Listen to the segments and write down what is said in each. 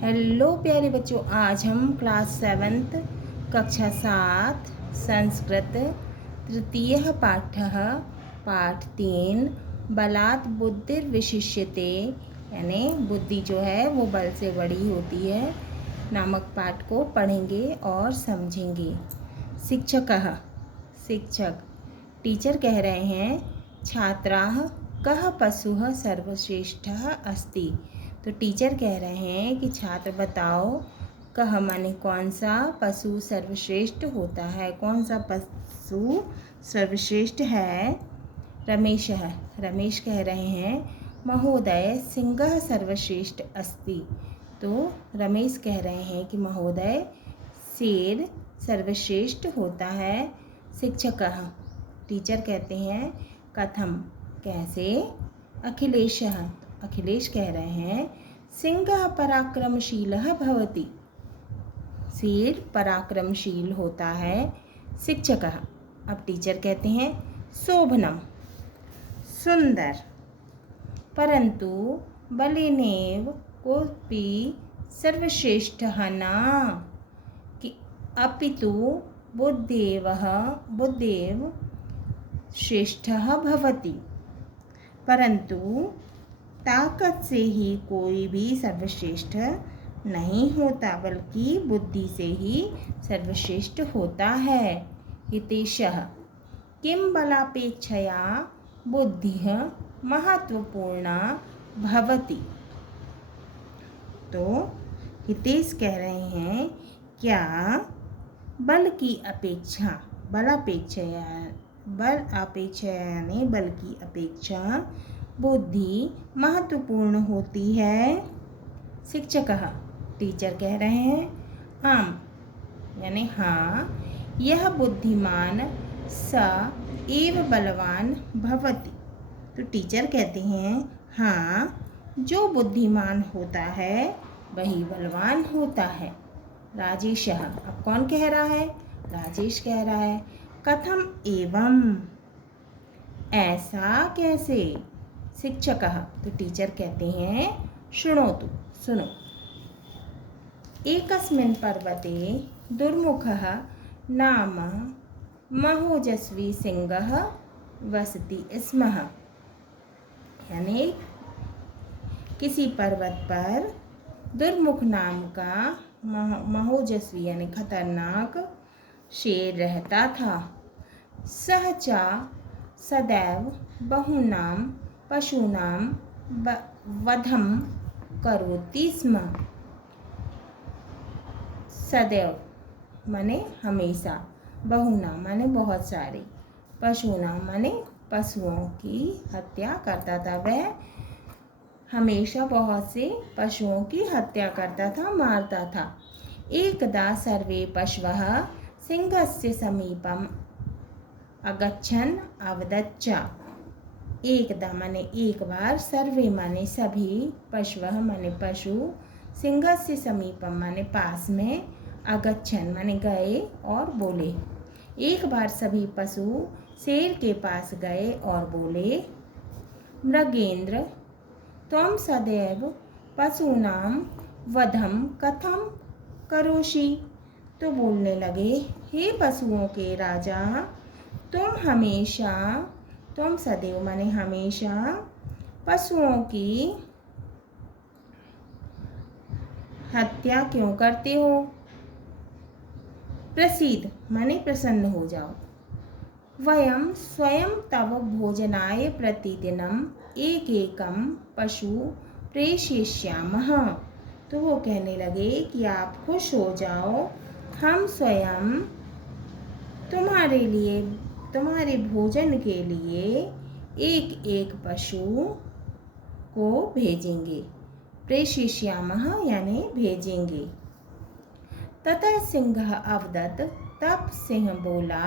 Hello प्यारे बच्चों, आज हम क्लास 7 कक्षा 7 संस्कृत तृतीयः पाठः पाठ 3 बलात् बुद्धिर्विशिष्यते यानी बुद्धि जो है वो बल से बड़ी होती है नामक पाठ को पढ़ेंगे और समझेंगे। शिक्षकः शिक्षक टीचर कह रहे हैं छात्राः कः पशुः सर्वश्रेष्ठः अस्ति। तो टीचर कह रहे हैं कि छात्र बताओ कह माने कौन सा पशु सर्वश्रेष्ठ होता है, कौन सा पशु सर्वश्रेष्ठ है। रमेश कह रहे हैं महोदय सिंहः सर्वश्रेष्ठ अस्ति। तो रमेश कह रहे हैं कि महोदय शेर सर्वश्रेष्ठ होता है। शिक्षकः टीचर कहते हैं कथम कैसे। अखिलेश कह रहे हैं सिंहः पराक्रमशीलः भवति। शेर पराक्रमशील होता है। शिक्षकः अब टीचर कहते हैं शोभनम सुंदर, परंतु बलेनेव कोऽपि सर्वश्रेष्ठः न कि अपितु बुद्धेव श्रेष्ठः भवति। परंतु ताकत से ही कोई भी सर्वश्रेष्ठ नहीं होता, बल्कि बुद्धि से ही सर्वश्रेष्ठ होता है। हितेशः किं बलापेक्षया बुद्धिः महत्वपूर्णा भवति। तो हितेश कह रहे हैं क्या बल अपेक्षा यानी बल की अपेक्षा बुद्धि महत्वपूर्ण होती है। शिक्षकः टीचर कह रहे हैं आम यानी हाँ, यह बुद्धिमान स एव बलवान भवति। तो टीचर कहते हैं हाँ, जो बुद्धिमान होता है वही बलवान होता है। राजेशः अब कौन कह रहा है? राजेश कह रहा है कथम एवं ऐसा कैसे। शिक्षकः तो टीचर कहते हैं शृणोतु सुनो। एकस्मिन् पर्वते दुर्मुखः नाम महोजस्वी सिंहः वसति स्म। यानी किसी पर्वत पर दुर्मुख नाम का महोजस्वी यानी खतरनाक शेर रहता था। सह च सदैव बहूनां पशूनां वधं करोति स्म। सदैव माने हमेशा, बहुना माने बहुत सारे, पशूनां माने पशुओं की हत्या करता था। वह हमेशा बहुत से पशुओं की हत्या करता था, मारता था। एकदा सर्वे पशवः सिंहस्य समीपम् अगच्छन् अवदच्च। एकदा माने एक बार, सर्वे माने सभी, पशवः माने पशु, सिंहस्य समीपम माने पास में, अगच्छन् माने गए और बोले। एक बार सभी पशु शेर के पास गए और बोले मृगेंद्र त्वं सदैव पशूनां वधं कथं करोषि। तो बोलने लगे हे पशुओं के राजा, तुम सदैव माने हमेशा पशुओं की हत्या क्यों करते हो। प्रसीद माने प्रसन्न हो जाओ। वयं स्वयं तव भोजनाय प्रतिदिनम् एकैकं पशु प्रेषयिष्यामः। तो वो कहने लगे कि आप खुश हो जाओ, हम स्वयं तुम्हारे भोजन के लिए एक एक पशु को भेजेंगे। प्रेषयिष्यामः यानी भेजेंगे। ततः सिंहः अवदत्, तब सिंह बोला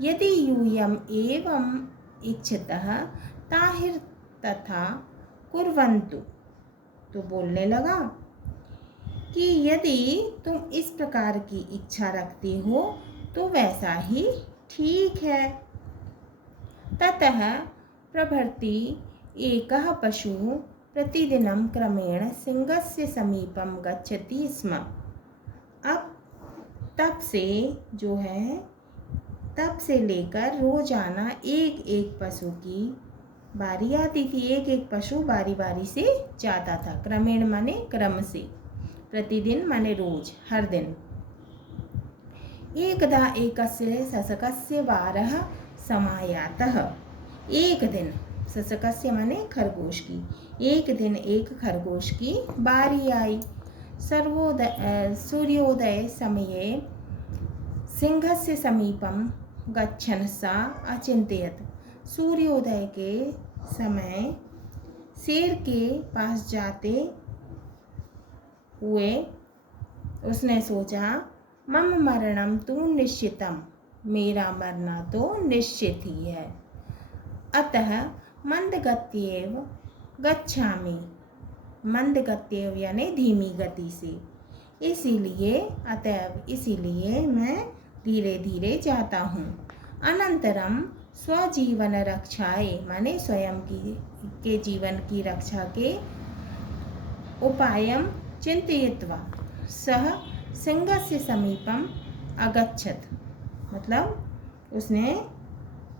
यदि यूयम् एवम् इच्छतः ताहिर तथा कुर्वन्तु। तो बोलने लगा कि यदि तुम इस प्रकार की इच्छा रखती हो तो वैसा ही ठीक है। ततः प्रभृति एकः पशु प्रतिदिनं क्रमेण सिंहस्य समीपं गच्छति स्म। अब तब से जो है, तब से लेकर रोजाना एक एक पशु की बारी आती थी। एक एक पशु बारी बारी से जाता था। क्रमेण माने क्रम से, प्रतिदिन माने रोज, हर दिन। एकदा एकस्य शशकस्य वारः समायातः। एक दिन, शशकस्य माने खरगोश की, एक दिन एक खरगोश की बारी आई। सूर्योदय समये सिंहस्य समीपं गच्छन् सा अचिन्तयत्। सूर्योदय के समय शेर के पास जाते हुए उसने सोचा, मम मरणं तु निश्चितम्, मेरा मरना तो निश्चित ही है। अतः मंदगत्येव गच्छामि। मंदगत्येव यानी धीमी गति से। इसीलिए मैं धीरे धीरे जाता हूँ। अनंतरम स्वजीवन रक्षाए माने स्वयं के जीवन की रक्षा के उपायं चिंतयित्वा सह सिंहस्य समीपम अगच्छत्। मतलब उसने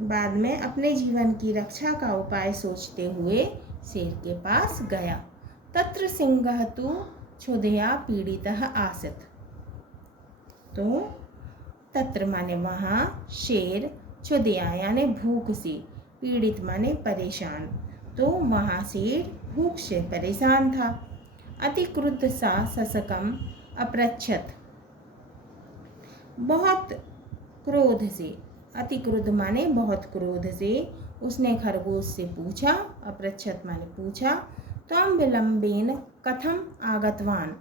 बाद में अपने जीवन की रक्षा का उपाय सोचते हुए शेर के पास गया। तत्र सिंहः तु क्षुधया पीड़ितः आसीत्। तो तत्र माने वहाँ, शेर क्षुधया यानी भूख से, पीड़ित माने परेशान, तो वहाँ शेर भूख से परेशान था। अति क्रुद्ध सा शशकम अपृच्छत्। बहुत क्रोध से, अति क्रुद्ध माने बहुत क्रोध से, उसने खरगोश से पूछा, अपृच्छत् माने पूछा, त्वं विलंबेन कथम आगतवान।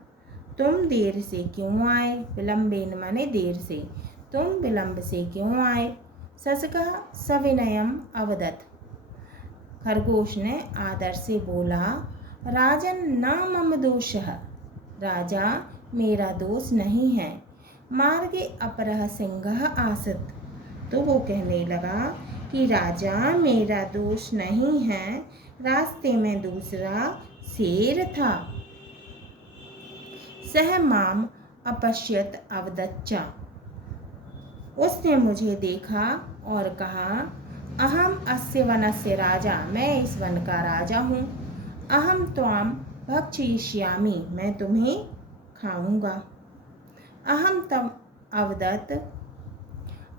तुम देर से क्यों आए। विलंबेन माने देर से, तुम विलंब से क्यों आए। शशकः सविनयम अवदत्। खरगोश ने आदर से बोला, राजन न मम दोषः। राजा, मेरा दोष नहीं है। मार्गे अपरः सिंहः आसीत्। तो वो कहने लगा कि राजा, मेरा दोष नहीं है, रास्ते में दूसरा शेर था। सह माम अपश्यत अवदच्चा। उसने मुझे देखा और कहा, अहम अस्य वनस्य राजा, मैं इस वन का राजा हूँ। अहम त्वाम भक्षयिष्यामि, मैं तुम्हें खाऊंगा। अहम तम अवदत्,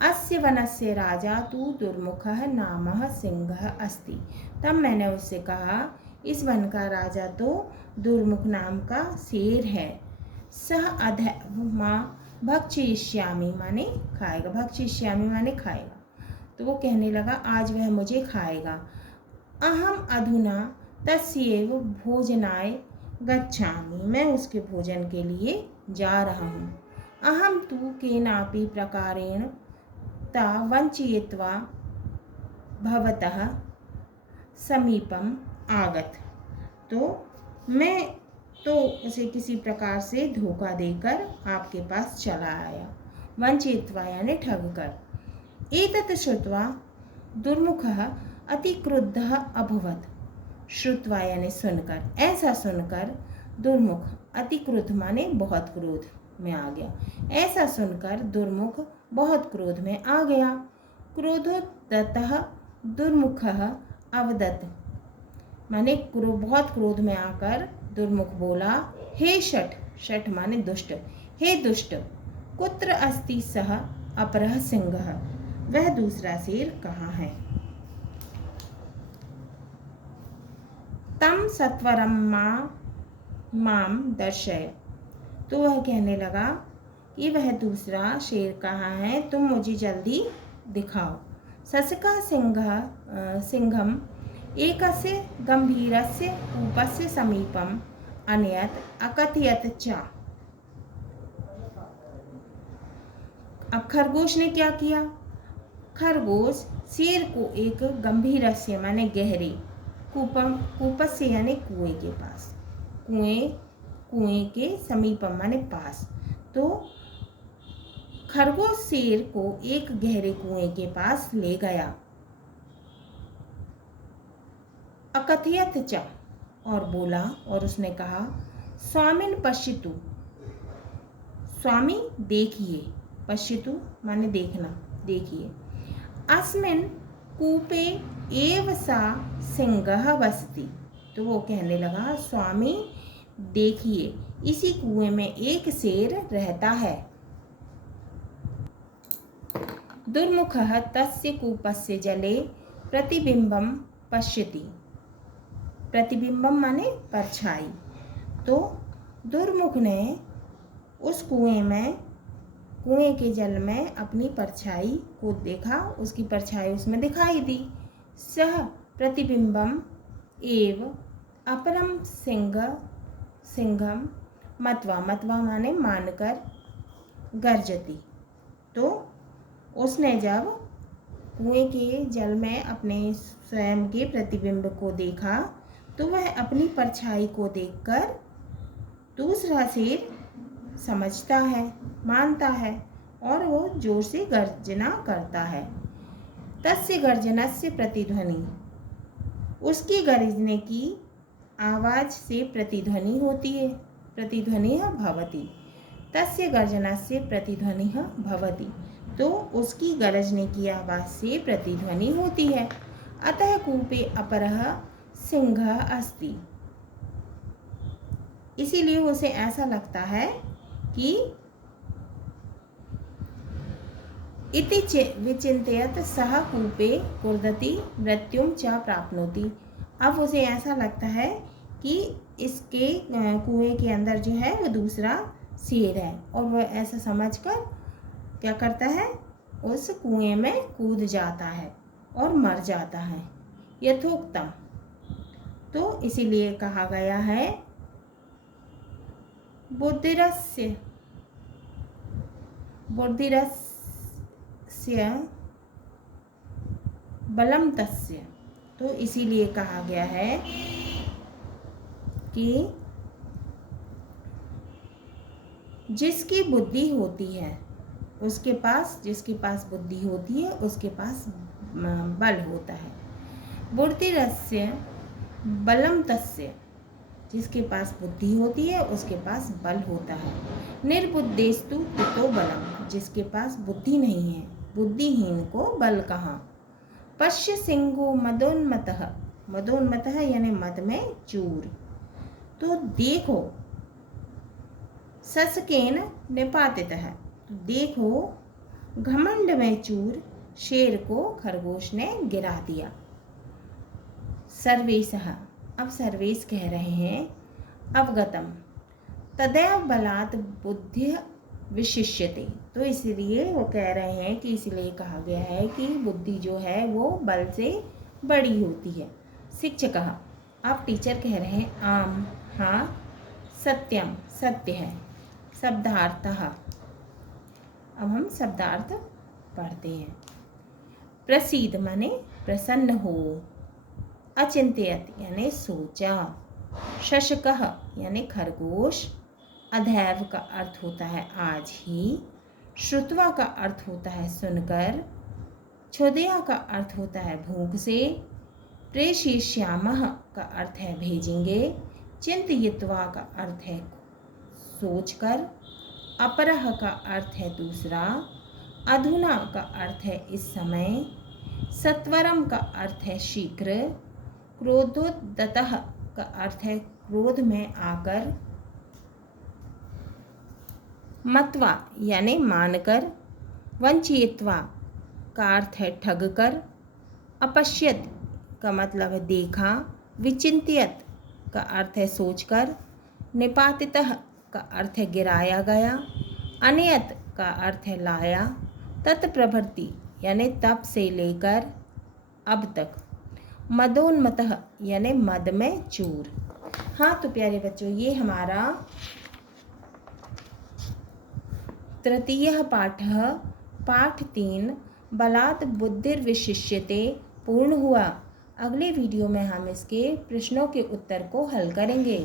अस्य वनस्य राजा तु दुर्मुखः नामः सिंहः अस्ति। तब मैंने उससे कहा, इस वन का राजा तो दुर्मुख नाम का शेर है। सह अधमा भक्षयिष्यामि माने खाएगा, भक्षयिष्यामि माने खाएगा। तो वो कहने लगा, आज वह मुझे खाएगा। अहम अधुना तस्यैव भोजनाय गच्छामि, मैं उसके भोजन के लिए जा रहा हूँ। अहम तु केनापि प्रकारेण ता वंचयित्वा भवतः समीपम आगत। तो मैं तो उसे किसी प्रकार से धोखा देकर आपके पास चला आया। वंचयित्वा यानी ठग कर। एतत् श्रुत्वा दुर्मुखः अति क्रुद्धः अभवत्। श्रुत्वा यानी सुनकर, ऐसा सुनकर दुर्मुख, अति क्रुद्ध माने बहुत क्रोध में आ गया। ऐसा सुनकर दुर्मुख बहुत क्रोध में आ गया। क्रोधोत्ततः दुर्मुखः अवदत् माने बहुत क्रोध में आकर दुर्मुख बोला, हे शठ, शठ माने दुष्ट, हे दुष्ट, कुत्र अस्ति सः अपरः सिंहः। वह दूसरा शेर कहाँ है। तम सत्वरम माम दर्शय। तो वह कहने लगा कि वह दूसरा शेर कहाँ है, तुम मुझे जल्दी दिखाओ। शशकः सिंहम एकस्य गंभीरस्य कूपस्य समीपम अनयत् अकथयत् च। अब खरगोश ने क्या किया। खरगोश शेर को एक गंभीरस्य माने गहरे, कूपस्य यानी कुएं के पास, कुएं के समीपम माने पास। तो खरगोश शेर को एक गहरे कुएं के पास ले गया। अकथयत च, और बोला और उसने कहा, स्वामिन पश्यतु, स्वामी देखिए, पश्यतु माने देखना, देखिए, अस्मिन कूपे एव सा सिंहः वसति। तो वो कहने लगा, स्वामी देखिए, इसी कुएं में एक शेर रहता है। दुर्मुखः तस्य कूपस्य जले प्रतिबिंबम पश्यति। प्रतिबिंबम माने परछाई। तो दुर्मुख ने उस कुएं के जल में अपनी परछाई को देखा, उसकी परछाई उसमें दिखाई दी। सह प्रतिबिंबम एव अपरम सिंहम मत्वा, मत्वा माने मानकर, गर्जती। तो उसने जब कुएं के जल में अपने स्वयं के प्रतिबिंब को देखा तो वह अपनी परछाई को देखकर दूसरा शेर समझता है, मानता है और वो जोर से गर्जना करता है। तस्य गर्जनस्य प्रतिध्वनि, उसकी गरजने की आवाज़ से प्रतिध्वनि होती है, प्रतिध्वनिः भवति। तस्य गर्जनस्य प्रतिध्वनिः भवति, तो उसकी गरजने की आवाज़ से प्रतिध्वनि होती है। अतः कूपे अपरः सिंहः अस्ति, इसीलिए उसे ऐसा लगता है कि इति विचिंतयत सह कूपे कुर्दति मृत्युम च प्राप्नोति। अब उसे ऐसा लगता है कि इसके कुएं के अंदर जो है वो दूसरा शेर है, और वह ऐसा समझकर क्या करता है, उस कुएं में कूद जाता है और मर जाता है। यथोक्तम, तो इसीलिए कहा गया है, बुद्धिरस्य बलम तस्य। तो इसीलिए कहा गया है कि जिसकी बुद्धि होती है उसके पास, जिसके पास बुद्धि होती है उसके पास बल होता है। बुद्धिरस्य बलम तस्य, जिसके पास बुद्धि होती है उसके पास बल होता है। निर्बुद्धेस्तु कुतो बलम, जिसके पास बुद्धि नहीं है, बुद्धिहीन को बल कहाँ। पश्य सिंहो मदोन्मतः, मदोन्मतः यानी मद में चूर। तो देखो, ससकेन निपातितः, देखो घमंड में चूर शेर को खरगोश ने गिरा दिया। सर्वेशः, अब सर्वेश कह रहे हैं, अवगतम तदैव बलात् बुद्धि विशिष्यते। तो इसलिए वो कह रहे हैं कि इसलिए कहा गया है कि बुद्धि जो है वो बल से बड़ी होती है। शिक्षकः, अब टीचर कह रहे हैं, आम, हाँ, सत्यम, सत्य है। शब्दार्थः, अब हम शब्दार्थ पढ़ते हैं। प्रसीद माने प्रसन्न हो, अचिंत्यत यानी सोचा, शशकः यानी खरगोश, अधैव का अर्थ होता है आज ही, श्रुत्वा का अर्थ होता है सुनकर, क्षुधया का अर्थ होता है भूख से, प्रेषयिष्यामः का अर्थ है भेजेंगे, चिंतयित्वा का अर्थ है सोचकर, अपरः का अर्थ है दूसरा, अधुना का अर्थ है इस समय, सत्वरम का अर्थ है शीघ्र, क्रोधोद्यतः का अर्थ है क्रोध में आकर, मत्वा यानी मानकर, वंचयित्वा का अर्थ है ठग कर, अपश्यत का मतलब है देखा, विचिंत्यत का अर्थ है सोचकर, निपातितः का अर्थ है गिराया गया, अनयत का अर्थ है लाया, तत्प्रभृति यानी तब से लेकर अब तक, मदोन्मतः यानी मद में चूर। हाँ तो प्यारे बच्चों, ये हमारा तृतीयः पाठः पाठ 3 बलात् बुद्धिर्विशिष्यते पूर्ण हुआ। अगले वीडियो में हम इसके प्रश्नों के उत्तर को हल करेंगे।